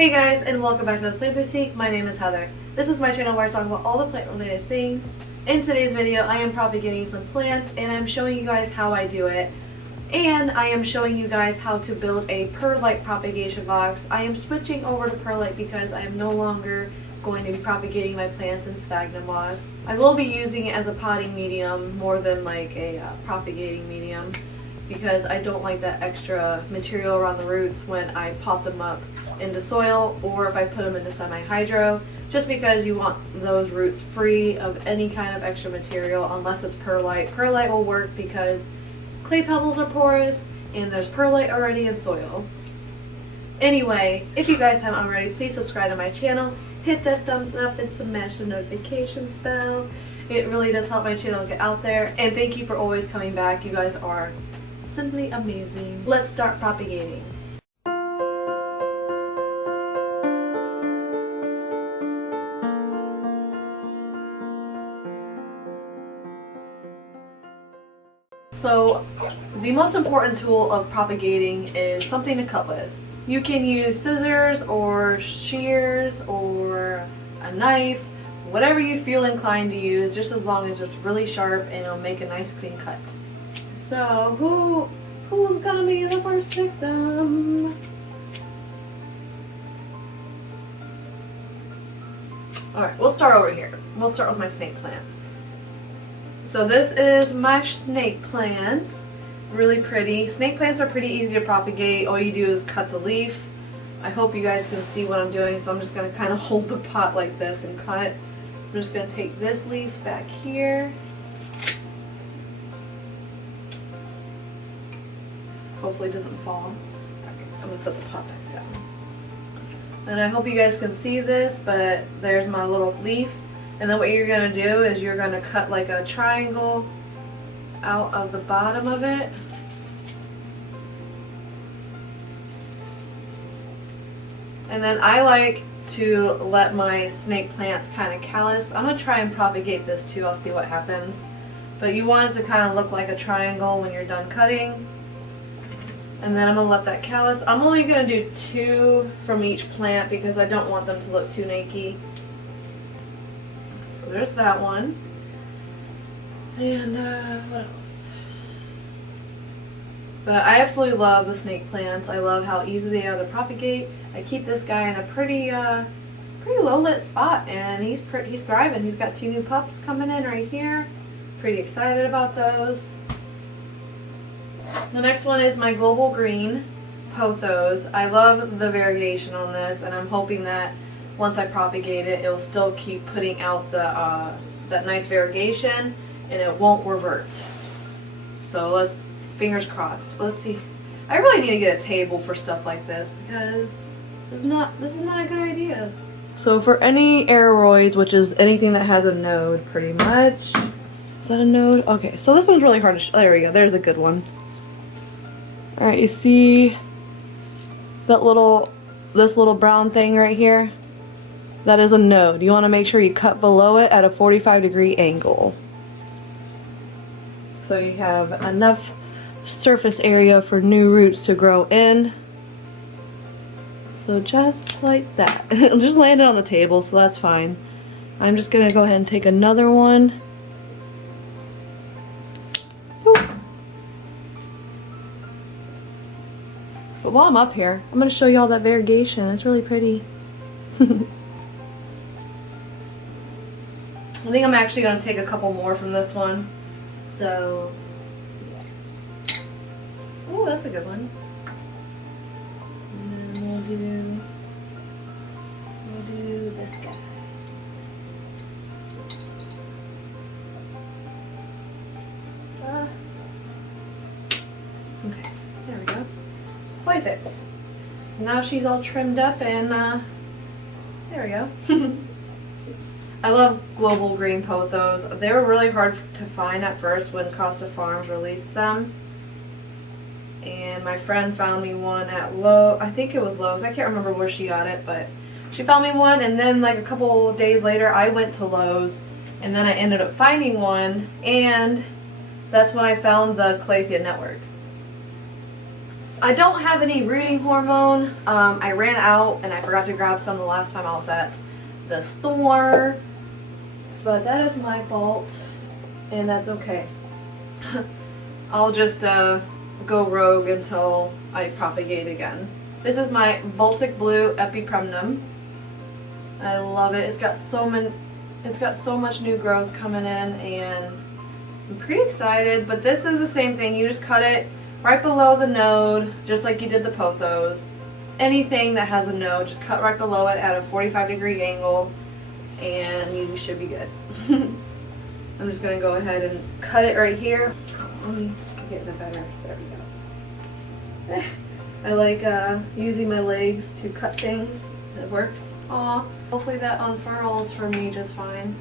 Hey guys, and welcome back to Let's Plant Boutique. My name is Heather. This is my channel where I talk about all the plant related things. In today's video, I am propagating some plants and I'm showing you guys how I do it. And I am showing you guys how to build a Perlite propagation box. I am switching over to Perlite because I am no longer going to be propagating my plants in sphagnum moss. I will be using it as a potting medium more than like a propagating medium, because I don't like that extra material around the roots when I pop them up into soil or if I put them into semi-hydro, just because you want those roots free of any kind of extra material unless it's perlite. Perlite will work because clay pebbles are porous and there's perlite already in soil. Anyway, if you guys haven't already, please subscribe to my channel, hit that thumbs up and smash the notifications bell. It really does help my channel get out there, and thank you for always coming back. You guys are simply amazing. Let's start propagating. So the most important tool of propagating is something to cut with. You can use scissors or shears or a knife, whatever you feel inclined to use, just as long as it's really sharp and it'll make a nice clean cut. So who's gonna be the first victim? Alright, we'll start over here. We'll start with my snake plant. So this is my snake plant. Really pretty. Snake plants are pretty easy to propagate. All you do is cut the leaf. I hope you guys can see what I'm doing, so I'm just going to kind of hold the pot like this and cut. I'm just going to take this leaf back here. Hopefully it doesn't fall. Okay, I'm going to set the pot back down. And I hope you guys can see this, but there's my little leaf. And then what you're going to do is you're going to cut like a triangle out of the bottom of it. And then I like to let my snake plants kind of callus. I'm going to try and propagate this too. I'll see what happens. But you want it to kind of look like a triangle when you're done cutting. And then I'm going to let that callus. I'm only going to do 2 from each plant because I don't want them to look too naked. So there's that one. And what else? But I absolutely love the snake plants. I love how easy they are to propagate. I keep this guy in a pretty low lit spot, and he's thriving. He's got 2 new pups coming in right here. Pretty excited about those. The next one is my global green Pothos. I love the variegation on this, and I'm hoping that once I propagate it, it will still keep putting out the that nice variegation, and it won't revert. So let's, fingers crossed. Let's see. I really need to get a table for stuff like this because this is not a good idea. So for any aeroids, which is anything that has a node, pretty much. Is that a node? Okay, so this one's really hard to there we go. There's a good one. All right, you see that this little brown thing right here? That is a node. You want to make sure you cut below it at a 45-degree angle, so you have enough surface area for new roots to grow in. So just like that. It just landed on the table, so that's fine. I'm just gonna go ahead and take another one. Boop. But while I'm up here, I'm gonna show you all that variegation. It's really pretty. I think I'm actually going to take a couple more from this one. So, yeah. Oh, that's a good one. And then we'll do this guy. Okay, there we go. Perfect. Now she's all trimmed up, and there we go. I love global green pothos. They were really hard to find at first when Costa Farms released them. And my friend found me one at I think it was Lowe's. I can't remember where she got it, but she found me one, and then like a couple days later I went to Lowe's, and then I ended up finding one, and that's when I found the Calathea network. I don't have any rooting hormone. I ran out and I forgot to grab some the last time I was at the store. But that is my fault. And that's okay. I'll just go rogue until I propagate again. This is my Baltic blue Epipremnum. I love it. It's got so much new growth coming in, and I'm pretty excited. But this is the same thing. You just cut it right below the node, just like you did the Pothos. Anything that has a node, just cut right below it at a 45-degree angle, and you should be good. I'm just gonna go ahead and cut it right here. Let me get it better. There we go. I like using my legs to cut things. It works. Aw. Hopefully that unfurls for me just fine.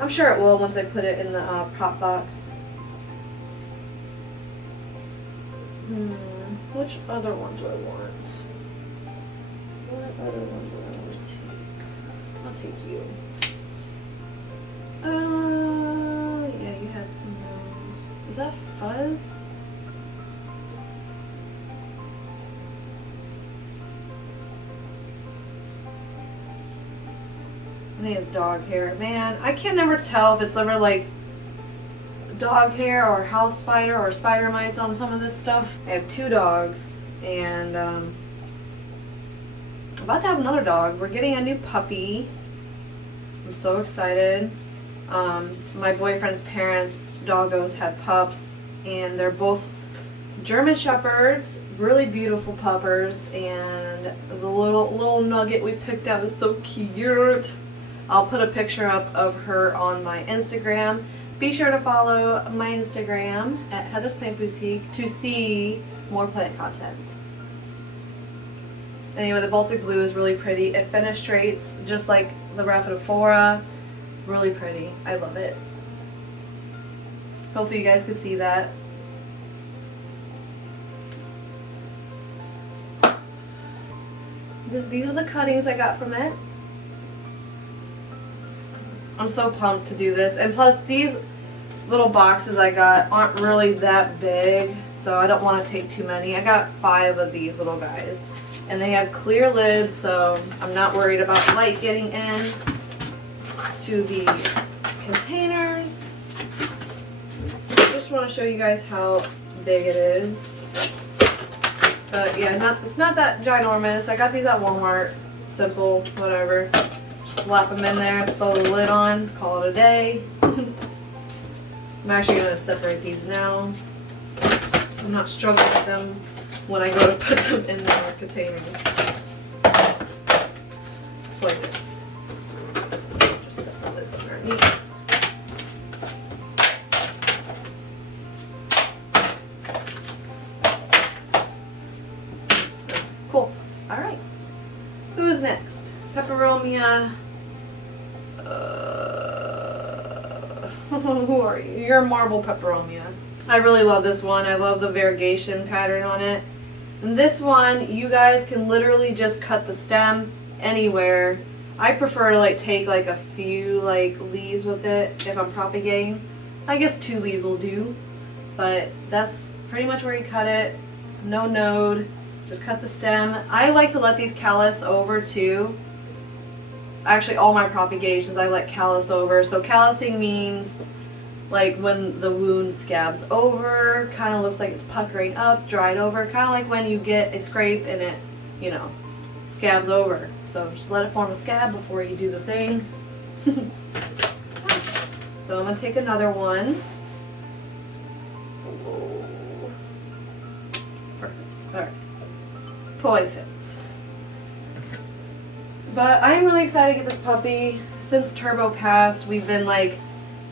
I'm sure it will once I put it in the prop box. Which other one do I want? What other one do I want to take? I'll take you. Yeah, you had some of those. Is that fuzz? I think it's dog hair. Man, I can never tell if it's ever like dog hair or house spider or spider mites on some of this stuff. I have 2 dogs, and I'm about to have another dog. We're getting a new puppy. I'm so excited. My boyfriend's parents' doggos had pups, and they're both German Shepherds, really beautiful puppers, and the little nugget we picked up is so cute. I'll put a picture up of her on my Instagram. Be sure to follow my Instagram at Heather's Plant Boutique to see more plant content. Anyway, the Baltic blue is really pretty. It fenestrates just like the Rhaphidophora. Really pretty. I love it. Hopefully you guys can see that. These are the cuttings I got from it. I'm so pumped to do this, and plus these little boxes I got aren't really that big, so I don't want to take too many. I got 5 of these little guys, and they have clear lids, so I'm not worried about light getting in to the containers. Just want to show you guys how big it is. But yeah, it's not that ginormous. I got these at Walmart. Simple, whatever. Slap them in there, throw the lid on, call it a day. I'm actually going to separate these now, so I'm not struggling with them when I go to put them in their containers. Like it. Just set the lids underneath. Cool. Alright. Who's next? Peperomia. Who are you? You're a marble peperomia. I really love this one. I love the variegation pattern on it. And this one, you guys can literally just cut the stem anywhere. I prefer to like take like a few like leaves with it if I'm propagating. I guess 2 leaves will do, but that's pretty much where you cut it. No node, just cut the stem. I like to let these callus over too. Actually, all my propagations I let callus over. So callusing means like when the wound scabs over, kind of looks like it's puckering up, dried over, kind of like when you get a scrape and it, you know, scabs over. So just let it form a scab before you do the thing. So I'm going to take another one. Perfect. Alright. Perfect. But I'm really excited to get this puppy. Since Turbo passed, we've been like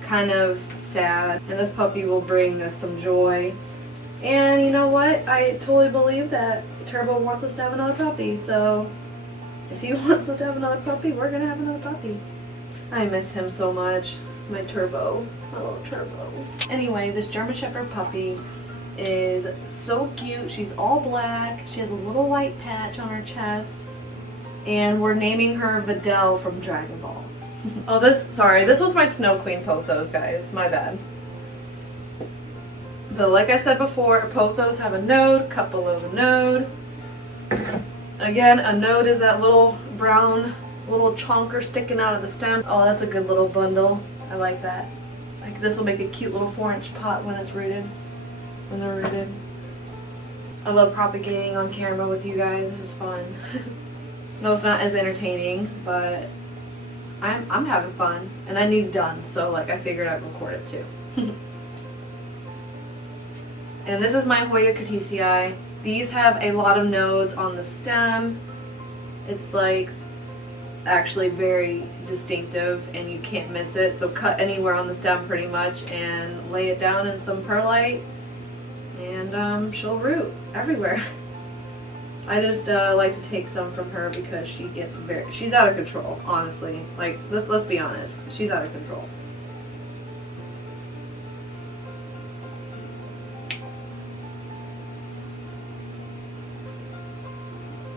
kind of sad, and this puppy will bring us some joy. And you know what? I totally believe that Turbo wants us to have another puppy, so if he wants us to have another puppy, we're gonna have another puppy. I miss him so much. My Turbo. My little Turbo. Anyway, this German Shepherd puppy is so cute. She's all black. She has a little white patch on her chest. And we're naming her Videl from Dragon Ball. Oh, this was my Snow Queen Pothos, guys. My bad. But like I said before, pothos have a node, cut below the node. Again, a node is that little brown little chonker sticking out of the stem. Oh, that's a good little bundle. I like that. Like this will make a cute little 4-inch pot when it's rooted. When they're rooted. I love propagating on camera with you guys. This is fun. No, it's not as entertaining, but I'm having fun, and that needs done. So like I figured I'd record it too. And this is my Hoya Krtcii. These have a lot of nodes on the stem. It's like actually very distinctive and you can't miss it. So cut anywhere on the stem pretty much and lay it down in some perlite and she'll root everywhere. I just like to take some from her because she's out of control, honestly. Like let's be honest, she's out of control.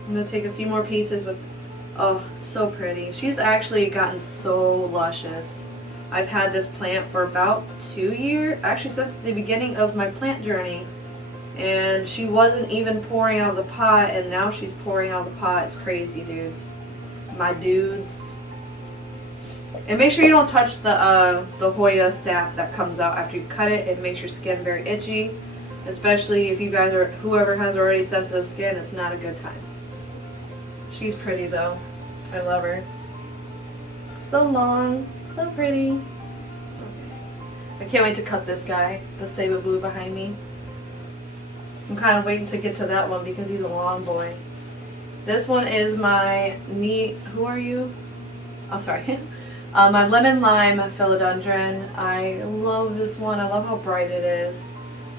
I'm going to take a few more pieces with, oh, so pretty. She's actually gotten so luscious. I've had this plant for about 2 years, actually since the beginning of my plant journey. And she wasn't even pouring out of the pot, and now she's pouring out of the pot. It's crazy, dudes. My dudes. And make sure you don't touch the Hoya sap that comes out after you cut it. It makes your skin very itchy. Especially if you guys are, whoever has already sensitive skin, it's not a good time. She's pretty though. I love her. So long, so pretty. I can't wait to cut this guy, the Saba Blue behind me. I'm kind of waiting to get to that one because he's a long boy. This one is my who are you? Oh, sorry. My lemon lime philodendron. I love this one. I love how bright it is.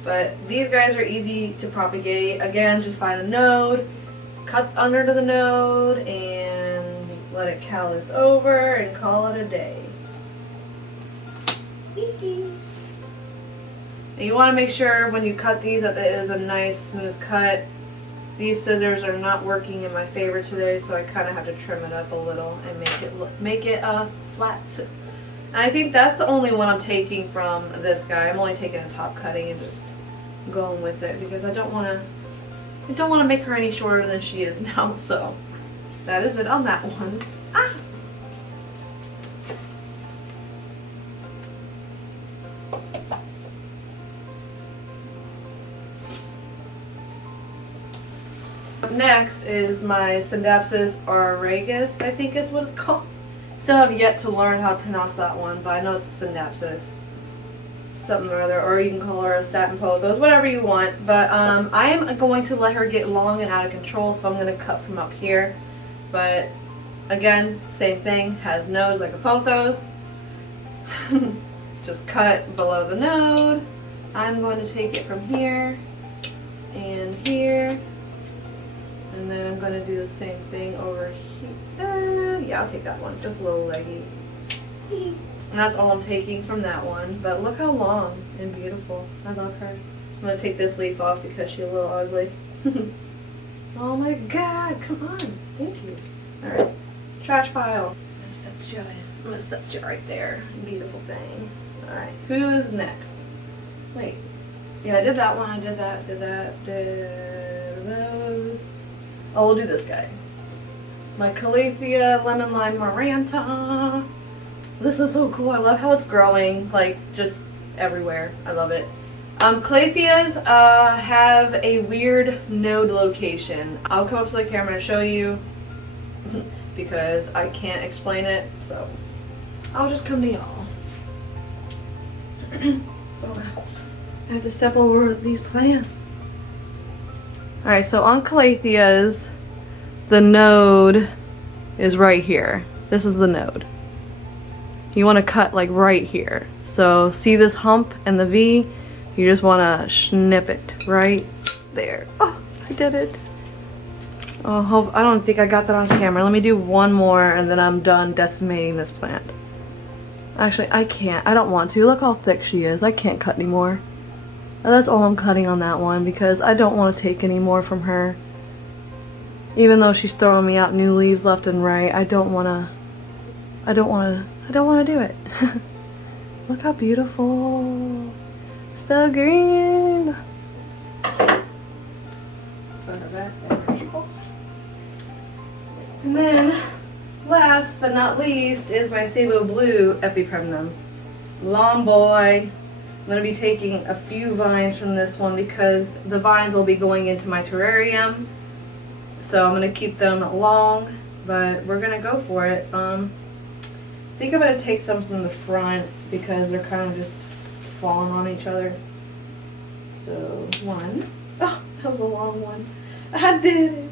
But these guys are easy to propagate. Again, just find a node. Cut under to the node and let it callus over and call it a day. And you want to make sure when you cut these that it is a nice smooth cut. These scissors are not working in my favor today, so I kind of have to trim it up a little and make it flat. And I think that's the only one I'm taking from this guy. I'm only taking a top cutting and just going with it because I don't want to make her any shorter than she is now, so that is it on that one. Ah! Up next is my Scindapsus auragus, I think is what it's called. Still have yet to learn how to pronounce that one, but I know it's Scindapsus. Something or other, or you can call her a satin pothos, whatever you want. But I am going to let her get long and out of control, so I'm going to cut from up here. But again, same thing, has nodes like a pothos. Just cut below the node. I'm going to take it from here and here, and then I'm going to do the same thing over here. Yeah, I'll take that one, just a little leggy. And that's all I'm taking from that one. But look how long and beautiful. I love her. I'm going to take this leaf off because she's a little ugly. Oh my god, come on. Thank you. Alright, trash pile. I'm going to set you right there. Beautiful thing. Alright, who is next? Wait. Yeah, I did that one. I did that. Did those. Oh, we'll do this guy. My Calathea lemon lime Maranta. This is so cool. I love how it's growing, like, just everywhere. I love it. Calatheas have a weird node location. I'll come up to the camera and show you because I can't explain it, so I'll just come to y'all. Oh, I have to step over these plants. Alright, so on Calatheas, the node is right here. This is the node. You want to cut like right here. So see this hump and the V? You just want to snip it right there. Oh, I did it. Oh, I don't think I got that on camera. Let me do one more and then I'm done decimating this plant. Actually, I can't. I don't want to. Look how thick she is. I can't cut anymore. And that's all I'm cutting on that one because I don't want to take any more from her. Even though she's throwing me out new leaves left and right, I don't want to do it. Look how beautiful. So green. long. Put her back there. And then, last but not least, is my Sabo Blue Epipremnum. Long boy. I'm going to be taking a few vines from this one because the vines will be going into my terrarium. So I'm going to keep them long, but we're going to go for it. I think I'm going to take some from the front because they're kind of just falling on each other. So one. Oh, that was a long one. I did it.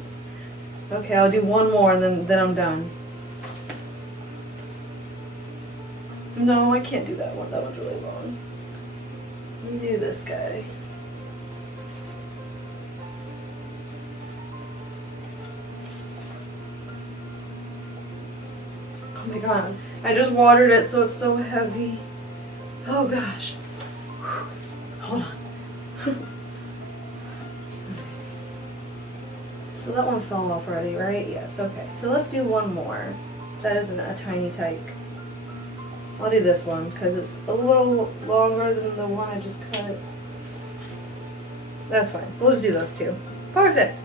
Okay, I'll do one more and then I'm done. No, I can't do that one. That one's really long. Let me do this guy. Oh my god. I just watered it so it's so heavy. Oh gosh. Whew. Hold on. So that one fell off already, right? Yes, okay. So let's do one more. That isn't a tiny tyke. I'll do this one because it's a little longer than the one I just cut. That's fine. We'll just do those two. Perfect.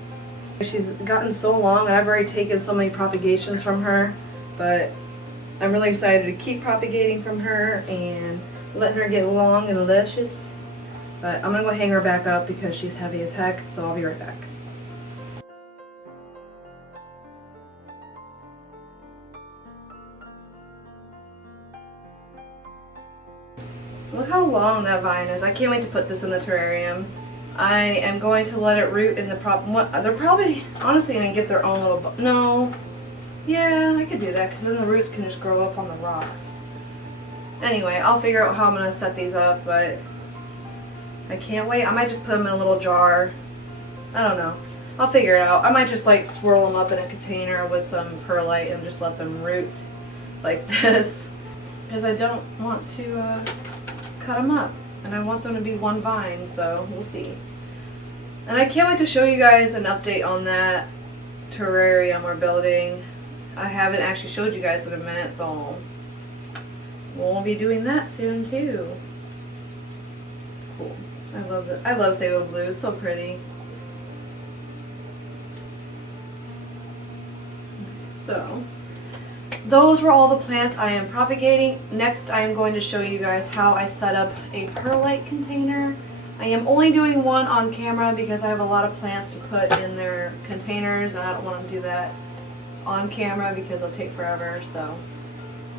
She's gotten so long and I've already taken so many propagations from her, but I'm really excited to keep propagating from her and letting her get long and luscious. But I'm going to go hang her back up because she's heavy as heck, so I'll be right back. Look how long that vine is. I can't wait to put this in the terrarium. I am going to let it root in the they're probably honestly going to get their own little no. Yeah, I could do that because then the roots can just grow up on the rocks. Anyway, I'll figure out how I'm going to set these up, but I can't wait. I might just put them in a little jar. I don't know. I'll figure it out. I might just like swirl them up in a container with some perlite and just let them root like this because I don't want to cut them up and I want them to be one vine, so we'll see. And I can't wait to show you guys an update on that terrarium we're building. I haven't actually showed you guys in a minute, so we'll be doing that soon too. Cool. I love it. I love Sabo Blue. It's so pretty. So those were all the plants I am propagating. Next, I am going to show you guys how I set up a perlite container. I am only doing one on camera because I have a lot of plants to put in their containers and I don't want to do that on camera because it'll take forever. So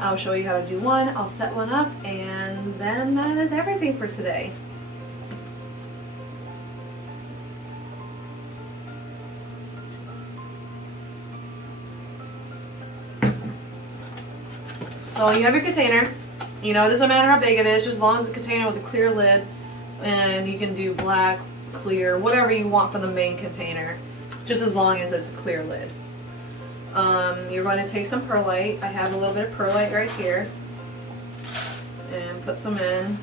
I'll show you how to do one, I'll set one up, and then that is everything for today. So you have your container. You know, it doesn't matter how big it is, just as long as it's a container with a clear lid. And you can do black, clear, whatever you want for the main container, just as long as it's a clear lid. You're going to take some perlite. I have a little bit of perlite right here. And put some in.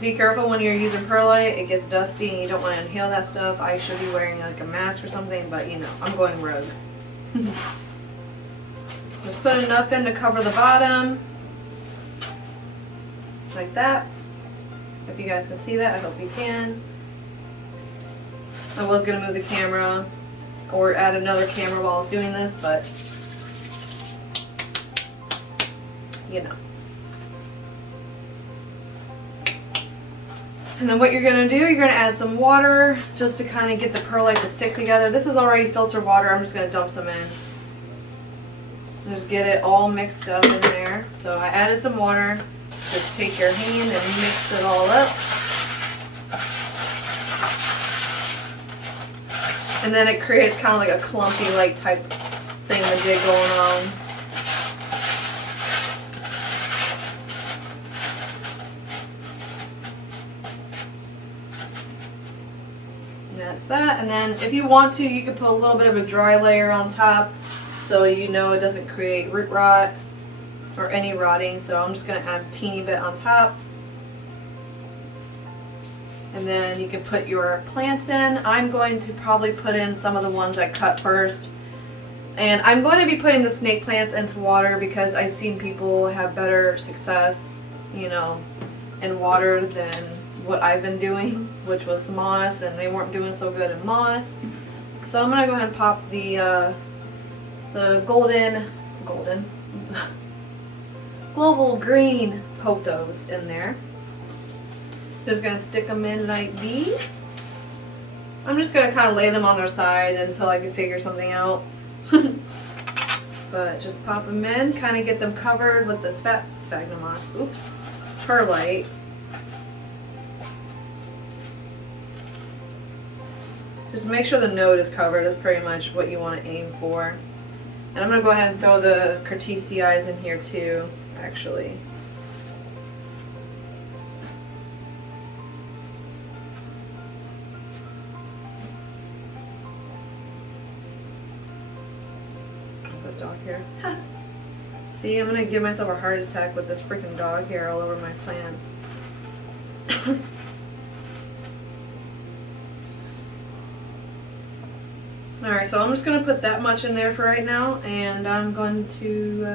Be careful when you're using perlite, it gets dusty and you don't want to inhale that stuff. I should be wearing like a mask or something, but you know, I'm going rogue. Just put enough in to cover the bottom, like that. If you guys can see that, I hope you can. I was going to move the camera or add another camera while I was doing this, but you know. And then what you're going to do, you're going to add some water just to kind of get the perlite to stick together. This is already filtered water. I'm just going to dump some in. Just get it all mixed up in there. So I added some water. Just take your hand and mix it all up. And then it creates kind of like a clumpy like type thing to get going on. And that's that. And then if you want to, you could put a little bit of a dry layer on top so you know it doesn't create root rot or any rotting. So I'm just going to add a teeny bit on top. And then you can put your plants in. I'm going to probably put in some of the ones I cut first. And I'm going to be putting the snake plants into water because I've seen people have better success, you know, in water than what I've been doing, which was moss, and they weren't doing so good in moss. So I'm gonna go ahead and pop the golden global green pothos in there. Just gonna stick them in like these. I'm just gonna kind of lay them on their side until I can figure something out. But just pop them in, kind of get them covered with the sphagnum moss. Oops, perlite. Just make sure the node is covered. That's pretty much what you want to aim for. And I'm gonna go ahead and throw the Krtcii in here too, actually. This dog hair. See, I'm gonna give myself a heart attack with this freaking dog hair all over my plants. Alright, so I'm just going to put that much in there for right now, and I'm going to,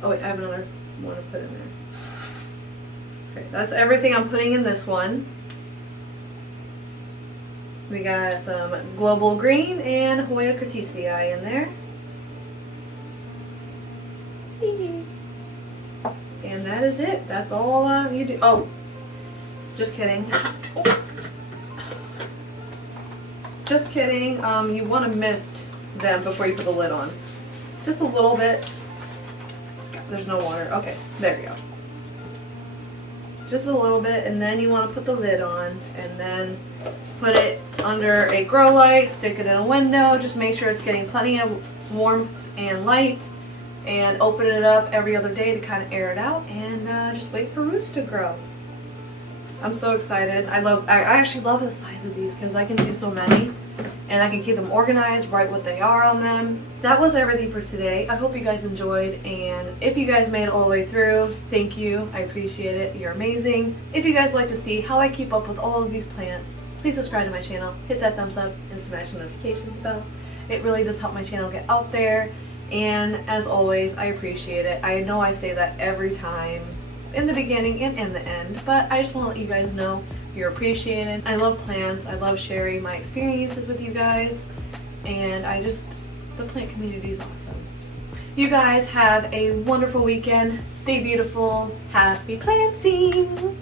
oh wait, I have another one to put in there. Okay, that's everything I'm putting in this one. We got some global green and Hoya Krtcii in there. And that is it. That's all you do. Oh, just kidding. Just kidding. You want to mist them before you put the lid on. Just a little bit. There's no water. Okay, there you go. Just a little bit, and then you want to put the lid on, and then put it under a grow light, stick it in a window, just make sure it's getting plenty of warmth and light, and open it up every other day to kind of air it out, and just wait for roots to grow. I'm so excited. I actually love the size of these because I can do so many, and I can keep them organized, write what they are on them. That was everything for today. I hope you guys enjoyed, and if you guys made it all the way through, thank you. I appreciate it. You're amazing. If you guys like to see how I keep up with all of these plants, please subscribe to my channel, hit that thumbs up, and smash the notifications bell. It really does help my channel get out there, and as always, I appreciate it. I know I say that every time, in the beginning and in the end, but I just want to let you guys know you're appreciated. I love plants. I love sharing my experiences with you guys, and the plant community is awesome. You guys have a wonderful weekend. Stay beautiful. Happy planting!